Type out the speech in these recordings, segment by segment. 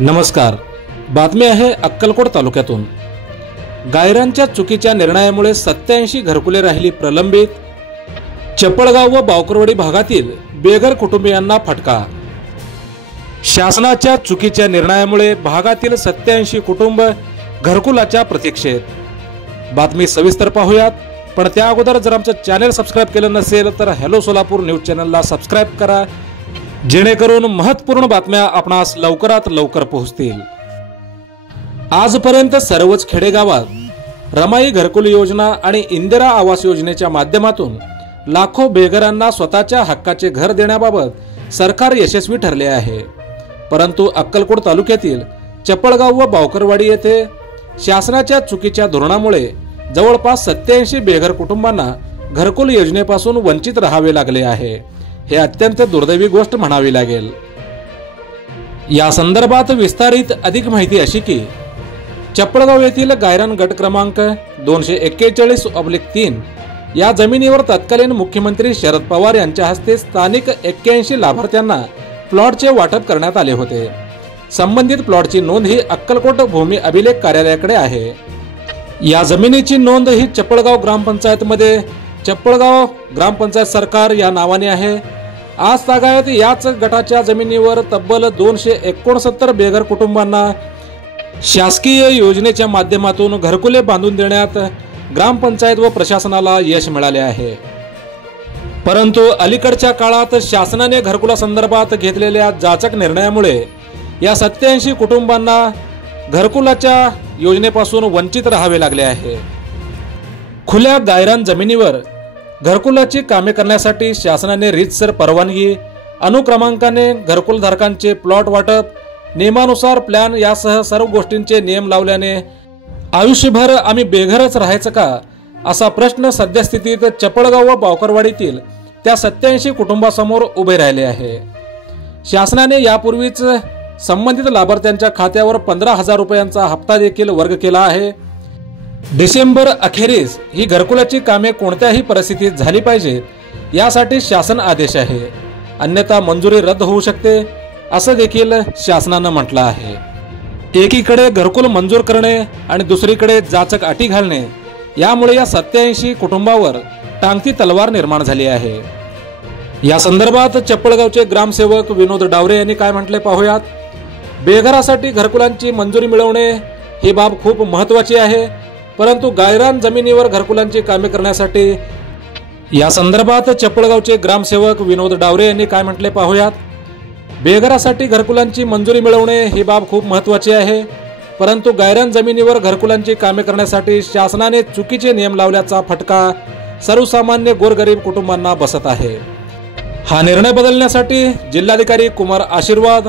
नमस्कार. बातमी आहे अक्कलकोट तालुक्यातून. गायरांच्या चुकीच्या निर्णयामुळे 87 घरकुले राहिली प्रलंबित. चपळगाव व बावकरवाडी भागातील बेघर कुटुंबियांना फटका. शासनाच्या चुकीच्या निर्णयामुळे भागातील 87 कुटुंब घरकुलाच्या प्रतीक्षेत. बातमी सविस्तर पाहूयात, पण त्या अगोदर जर आमचं चॅनल सबस्क्राइब केलं नसेल तर हॅलो सोलापूर न्यूज चॅनलला सबस्क्राइब करा, जेणेकरून महत्त्वपूर्ण बातम्या आपणास लवकरात लवकर पोहोचतील. आजपर्यंत सर्वच खेडेगावात रमाई घरकुल योजना आणि इंदिरा आवास योजनेच्या माध्यमातून लाखो बेघरांना स्वतःच्या हक्काचे घर देण्याबाबत सरकार यशस्वी ठरले आहे. परंतु अक्कलकोट तालुक्यातील चपळगाव व बावकरवाडी येथे शासनाच्या चुकीच्या धोरणामुळे जवळपास 87 बेघर कुटुंबांना घरकुल योजनेपासून वंचित राहावे लागले आहे. हे अत्यंत दुर्दैवी गोष्ट म्हणावी लागेल. या संदर्भात विस्तारित अधिक माहिती अशी की चपळगाव येथील गायरान गट क्रमांक 241/3 या जमिनीवर तत्कालीन मुख्यमंत्री शरद पवार यांच्या हस्ते स्थानिक 81 लाभार्थ्यांना प्लॉटचे वाटप करण्यात आले होते. संबंधित प्लॉटची नोंद ही अक्कलकोट भूमी अभिलेख कार्यालयाकडे आहे. या जमिनीची नोंद ही चपळगाव ग्रामपंचायतमध्ये चपळगाव ग्रामपंचायत सरकार या नावाने आहे. आज तागायत याच गटाच्या जमिनीवर तब्बल 269 बेघर कुटुंबांना शासकीय योजनेच्या माध्यमातून घरकुले बांधून देण्यात ग्रामपंचायत व प्रशासनाला यश मिळाले आहे. परंतु अलीकडच्या काळात शासनाने घरकुला संदर्भात घेतलेल्या जाचक निर्णयामुळे या 87 कुटुंबांना घरकुलाच्या योजनेपासून वंचित राहावे लागले आहे. खुल्या गायरान जमिनीवर घरकुलाची कामे करण्यासाठी शासनाने रीतसर परवानगी, अनुक्रमांकाने घरकुलधारकांचे प्लॉट वाटप, नियमानुसार प्लॅन यासह सर्व गोष्टींचे नियम लावल्याने आयुष्यभर आम्ही बेघरच राहायचं का, असा प्रश्न सद्यस्थितीत चपळगाव व बावकरवाडीतील त्या 87 कुटुंबासमोर उभे राहिले आहे. शासनाने यापूर्वीच संबंधित लाभार्थ्यांच्या खात्यावर 15,000 रुपयांचा हप्ता देखील वर्ग केला आहे. डिसेंबर अखेरीस ही घरकुलाची कामे कोणत्याही परिस्थितीत झाली पाहिजेत यासाठी शासन आदेश आहे, अन्यथा मंजुरी रद्द होऊ शकते, असं देखील शासनानं म्हटलं आहे. एकीकडे घरकुल मंजूर करणे आणि दुसरीकडे जाचक अटी घालणे यामुळे या 87 कुटुंबावर टांगती तलवार निर्माण झाली आहे. या संदर्भात चपळगावचे ग्रामसेवक विनोद डावरे यांनी काय म्हटले पाहूयात. बेघरासाठी घरकुलांची मंजुरी मिळवणे ही बाब खूप महत्त्वाची आहे, परंतु गायरान जमिनीवर घरकुलांची कामे करण्यासाठी या संदर्भात चपळगावचे ग्रामसेवक विनोद डावरे यांनी काय म्हटले पाहूयात. बेघरासाठी घरकुलांची मंजुरी मिळवणे ही बाब खूप महत्त्वाची आहे, परंतु गायरान जमिनीवर घरकुलांची कामे करण्यासाठी शासनाने चुकीचे नियम लावल्याचा फटका सर्वसामान्य गोरगरीब कुटुंबांना बसत आहे. हा निर्णय बदलण्यासाठी जिल्हाधिकारी कुमार आशीर्वाद,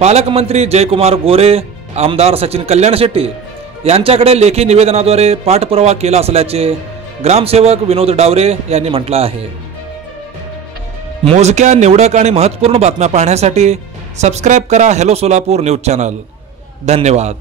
पालकमंत्री जयकुमार गोरे, आमदार सचिन कल्याण शेट्टी यांच्याकडे लेखी निवेदनाद्वारे पाठपुरावा केला असल्याचे ग्रामसेवक विनोद डावरे यांनी म्हटलं आहे. मोजक्या, निवडक आणि महत्त्वपूर्ण बातम्या पाहण्यासाठी सबस्क्राइब करा हॅलो सोलापूर न्यूज चॅनल. धन्यवाद.